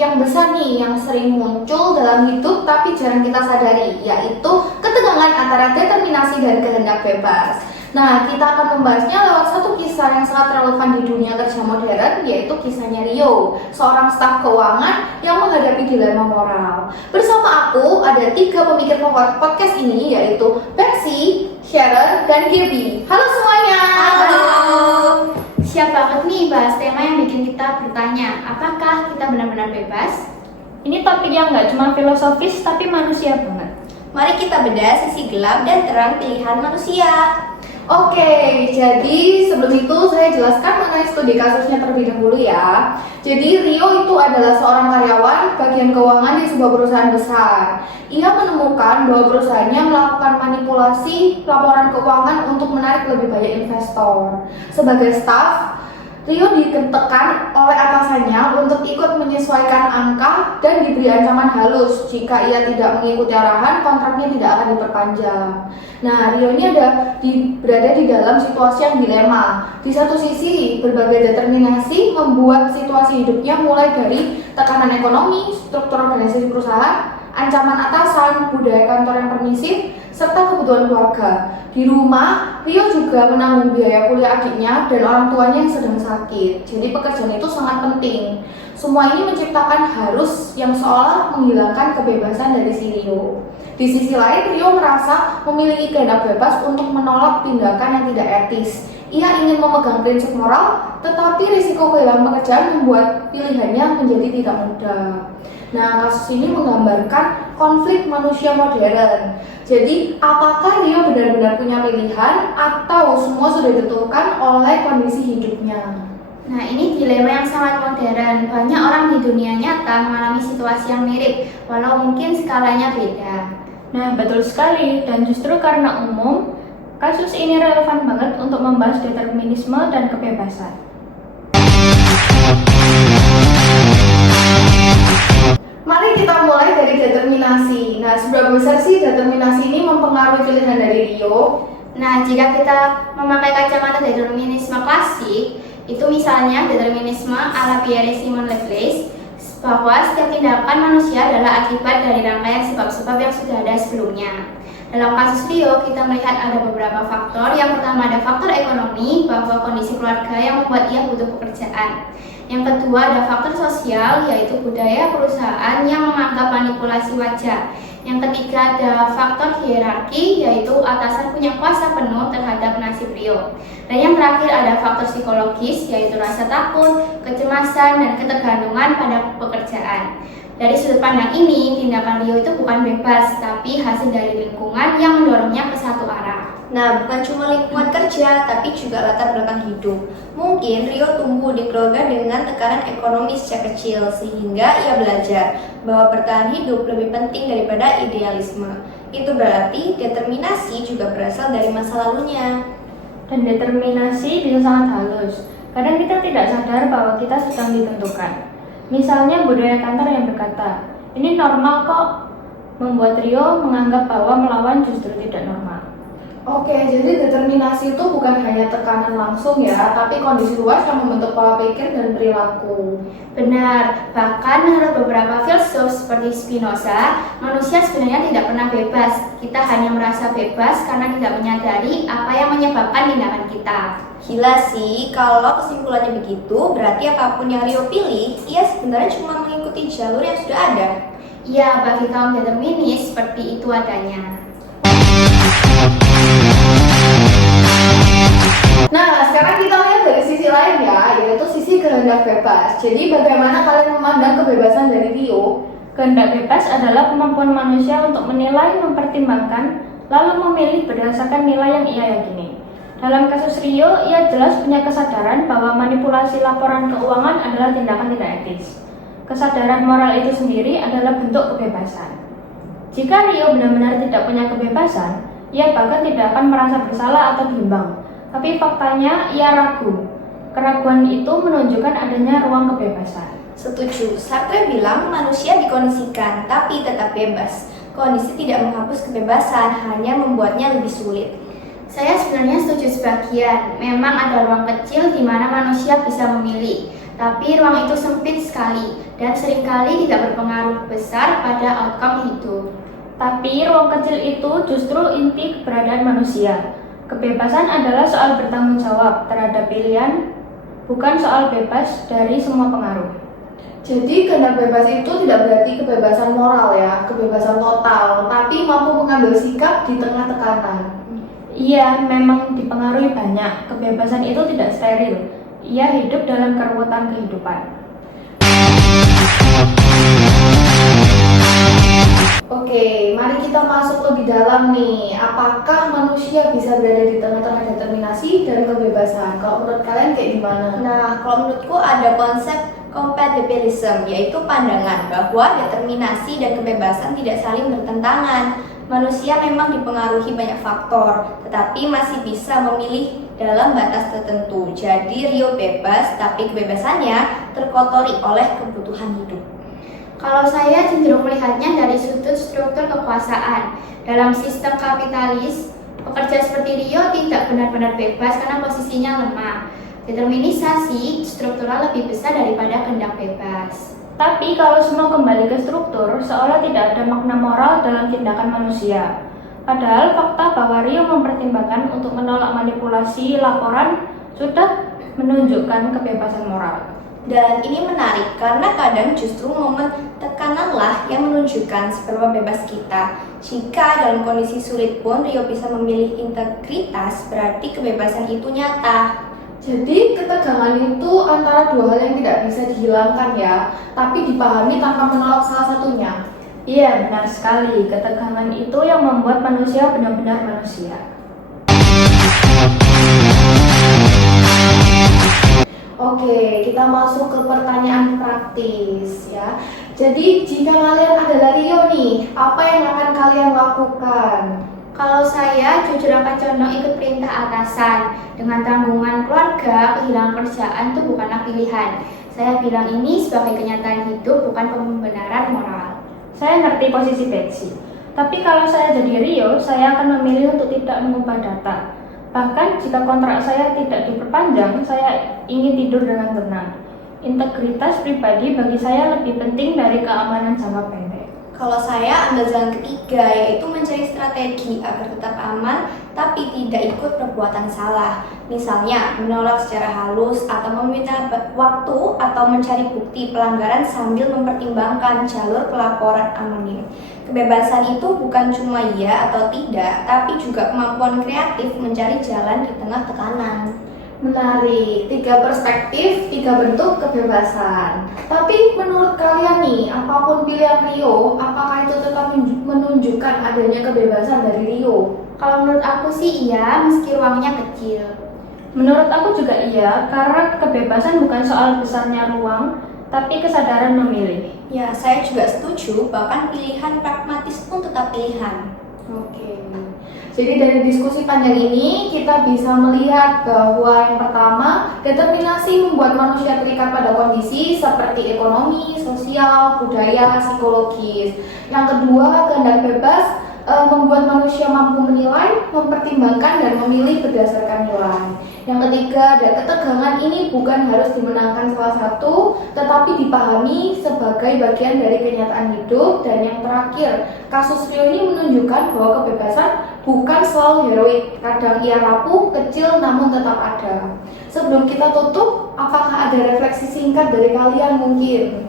yang besar nih yang sering muncul dalam hidup tapi jarang kita sadari, yaitu ketegangan antara determinasi dan kehendak bebas. Nah, kita akan membahasnya lewat satu kisah yang sangat relevan di dunia kerja modern, yaitu kisahnya Rio, seorang staf keuangan yang menghadapi dilema moral. Bersama aku ada 3 pemikir podcast ini, yaitu Percy, Sharon, dan Gaby. Halo semuanya. Halo. Siap banget nih bahas tema yang bikin kita bertanya, apakah kita benar-benar bebas? Ini topik yang nggak cuma filosofis tapi manusia banget. Mari kita bedah sisi gelap dan terang pilihan manusia. Oke, jadi sebelum itu saya jelaskan mengenai studi kasusnya terlebih dahulu ya. Jadi Rio itu adalah seorang karyawan bagian keuangan di sebuah perusahaan besar. Ia menemukan bahwa perusahaannya melakukan manipulasi laporan keuangan untuk menarik lebih banyak investor. Sebagai staf, Rio ditekan oleh atasannya untuk ikut menyesuaikan angka dan diberi ancaman halus. Jika ia tidak mengikuti arahan, kontraknya tidak akan diperpanjang. Nah, Rio ini berada di dalam situasi yang dilema. Di satu sisi, berbagai determinasi membuat situasi hidupnya mulai dari tekanan ekonomi, struktur organisasi perusahaan, ancaman atasan, budaya kantor yang permisif, serta kebutuhan keluarga. Di rumah, Rio juga menanggung biaya kuliah adiknya dan orang tuanya yang sedang sakit. Jadi pekerjaan itu sangat penting. Semua ini menciptakan harus yang seolah menghilangkan kebebasan dari si Rio. Di sisi lain, Rio merasa memiliki kehendak bebas untuk menolak tindakan yang tidak etis. Ia ingin memegang prinsip moral, tetapi risiko kehilangan pekerjaan membuat pilihannya menjadi tidak mudah. Nah, kasus ini menggambarkan konflik manusia modern. Jadi, apakah Rio benar-benar punya pilihan atau semua sudah ditentukan oleh kondisi hidupnya? Nah, ini dilema yang sangat modern. Banyak orang di dunia nyata mengalami situasi yang mirip, walau mungkin skalanya beda. Nah, betul sekali. Dan justru karena umum, kasus ini relevan banget untuk membahas determinisme dan kebebasan. Mari kita mulai dari determinasi. Nah, seberapa besar sih determinasi ini mempengaruhi pilihan dari Rio? Nah, jika kita memakai kacamata determinisme klasik, itu misalnya determinisme ala Pierre-Simon Laplace, bahwa setiap tindakan manusia adalah akibat dari rangkaian sebab-sebab yang sudah ada sebelumnya. Dalam kasus Rio, kita melihat ada beberapa faktor. Yang pertama ada faktor ekonomi, bahwa kondisi keluarga yang membuat ia butuh pekerjaan. Yang kedua ada faktor sosial, yaitu budaya perusahaan yang menganggap manipulasi wajar. Yang ketiga ada faktor hierarki, yaitu atasan punya kuasa penuh terhadap nasib Rio. Dan yang terakhir ada faktor psikologis, yaitu rasa takut, kecemasan, dan ketergantungan pada pekerjaan. Dari sudut pandang ini, tindakan Rio itu bukan bebas, tapi hasil dari lingkungan yang mendorongnya ke satu arah. Nah, bukan cuma lingkungan kerja, tapi juga latar belakang hidup. Mungkin Rio tumbuh di keluarga dengan tekanan ekonomi sejak kecil, sehingga ia belajar bahwa bertahan hidup lebih penting daripada idealisme. Itu berarti determinasi juga berasal dari masa lalunya. Dan determinasi bisa sangat halus. Kadang kita tidak sadar bahwa kita sedang ditentukan. Misalnya budaya kantor yang berkata, ini normal kok, membuat Rio menganggap bahwa melawan justru tidak normal. Oke, jadi determinasi itu bukan hanya tekanan langsung ya, tapi kondisi luas yang membentuk pola pikir dan perilaku. Benar, bahkan menurut beberapa filsuf seperti Spinoza, manusia sebenarnya tidak pernah bebas. Kita hanya merasa bebas karena tidak menyadari apa yang menyebabkan tindakan kita. Gila sih, kalau kesimpulannya begitu, berarti apapun yang Rio pilih, ia sebenarnya cuma mengikuti jalur yang sudah ada. Ya, bagi kaum determinis seperti itu adanya. Nah, sekarang kita lihat dari sisi lain ya, yaitu sisi kehendak bebas. Jadi bagaimana kalian memandang kebebasan dari Rio? Kehendak bebas adalah kemampuan manusia untuk menilai, mempertimbangkan, lalu memilih berdasarkan nilai yang ia yakini. Dalam kasus Rio, ia jelas punya kesadaran bahwa manipulasi laporan keuangan adalah tindakan tidak etis. Kesadaran moral itu sendiri adalah bentuk kebebasan. Jika Rio benar-benar tidak punya kebebasan, ia bahkan tidak akan merasa bersalah atau bimbang. Tapi faktanya ia ragu. Keraguan itu menunjukkan adanya ruang kebebasan. Setuju, Sartre bilang manusia dikondisikan, tapi tetap bebas. Kondisi tidak menghapus kebebasan, hanya membuatnya lebih sulit. Saya sebenarnya setuju sebagian. Memang ada ruang kecil di mana manusia bisa memilih. Tapi ruang itu sempit sekali dan seringkali tidak berpengaruh besar pada outcome hidup. Tapi ruang kecil itu justru inti keberadaan manusia. Kebebasan adalah soal bertanggung jawab terhadap pilihan, bukan soal bebas dari semua pengaruh. Jadi kehendak bebas itu tidak berarti kebebasan moral ya, kebebasan total, tapi mampu mengambil sikap di tengah tekanan. Iya, memang dipengaruhi banyak. Kebebasan itu tidak steril. Ia hidup dalam keruwetan kehidupan. Oke, mari kita masuk lebih dalam nih. Apakah manusia bisa berada di tengah-tengah determinasi dan kebebasan? Kalau menurut kalian kayak gimana? Nah, kalau menurutku ada konsep compatibilism, yaitu pandangan bahwa determinasi dan kebebasan tidak saling bertentangan. Manusia memang dipengaruhi banyak faktor, tetapi masih bisa memilih dalam batas tertentu. Jadi Rio bebas, tapi kebebasannya terkotori oleh kebutuhan hidup. Kalau saya cenderung melihatnya dari sudut struktur kekuasaan. Dalam sistem kapitalis, pekerja seperti Rio tidak benar-benar bebas karena posisinya lemah. Determinisasi struktural lebih besar daripada kehendak bebas. Tapi kalau semua kembali ke struktur, seolah tidak ada makna moral dalam tindakan manusia. Padahal fakta bahwa Rio mempertimbangkan untuk menolak manipulasi laporan sudah menunjukkan kebebasan moral. Dan ini menarik karena kadang justru momen tekananlah yang menunjukkan seberapa bebas kita. Jika dalam kondisi sulit pun Rio bisa memilih integritas, berarti kebebasan itu nyata. Jadi ketegangan itu antara dua hal yang tidak bisa dihilangkan ya, tapi dipahami tanpa menolak salah satunya. Iya, benar sekali. Ketegangan itu yang membuat manusia benar-benar manusia. Oke, kita masuk ke pertanyaan praktis ya. Jadi jika kalian adalah Rio nih, apa yang akan kalian lakukan? Kalau saya jujur akan condong ikut perintah atasan. Dengan tanggungan keluarga, kehilangan kerjaan itu bukanlah pilihan. Saya bilang ini sebagai kenyataan hidup, bukan pembenaran moral. Saya ngerti posisi Betsy. Tapi kalau saya jadi Rio, saya akan memilih untuk tidak mengubah data. Bahkan jika kontrak saya tidak diperpanjang, saya ingin tidur dengan tenang. Integritas pribadi bagi saya lebih penting dari keamanan jangka pendek. Kalau saya ambil jalan ketiga, yaitu mencari strategi agar tetap aman tapi tidak ikut perbuatan salah. Misalnya menolak secara halus atau meminta waktu atau mencari bukti pelanggaran sambil mempertimbangkan jalur pelaporan anonim. Kebebasan itu bukan cuma iya atau tidak, tapi juga kemampuan kreatif mencari jalan di tengah tekanan. Menarik, 3 perspektif, 3 bentuk kebebasan. Tapi menurut kalian nih, apapun pilihan Rio, apakah itu tetap menunjukkan adanya kebebasan dari Rio? Kalau menurut aku sih iya, meski ruangnya kecil. Menurut aku juga iya, karena kebebasan bukan soal besarnya ruang, tapi kesadaran memilih. Ya, saya juga setuju, bahkan pilihan pragmatis pun tetap pilihan. Oke. Jadi dari diskusi panjang ini kita bisa melihat bahwa yang pertama, determinasi membuat manusia terikat pada kondisi seperti ekonomi, sosial, budaya, psikologis. Yang kedua, kehendak bebas membuat manusia mampu menilai, mempertimbangkan dan memilih berdasarkan nilai. Yang ketiga, ada ketegangan ini bukan harus dimenangkan salah satu, tetapi dipahami sebagai bagian dari kenyataan hidup. Dan yang terakhir, kasus Rio ini menunjukkan bahwa kebebasan bukan selalu heroik. Kadang ia rapuh, kecil, namun tetap ada. Sebelum kita tutup, apakah ada refleksi singkat dari kalian mungkin?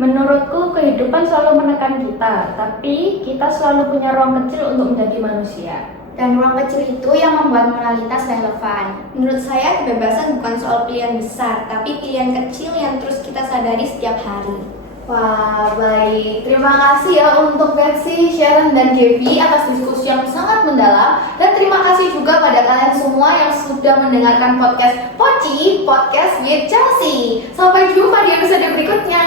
Menurutku kehidupan selalu menekan kita, tapi kita selalu punya ruang kecil untuk menjadi manusia. Dan ruang kecil itu yang membuat moralitas relevan. Menurut saya, kebebasan bukan soal pilihan besar, tapi pilihan kecil yang terus kita sadari setiap hari. Wah, baik. Terima kasih ya untuk Betsy, Sharon, dan Gaby atas diskusi yang sangat mendalam. Dan terima kasih juga pada kalian semua yang sudah mendengarkan podcast Poci, Podcast with Chelsea. Sampai jumpa di episode berikutnya.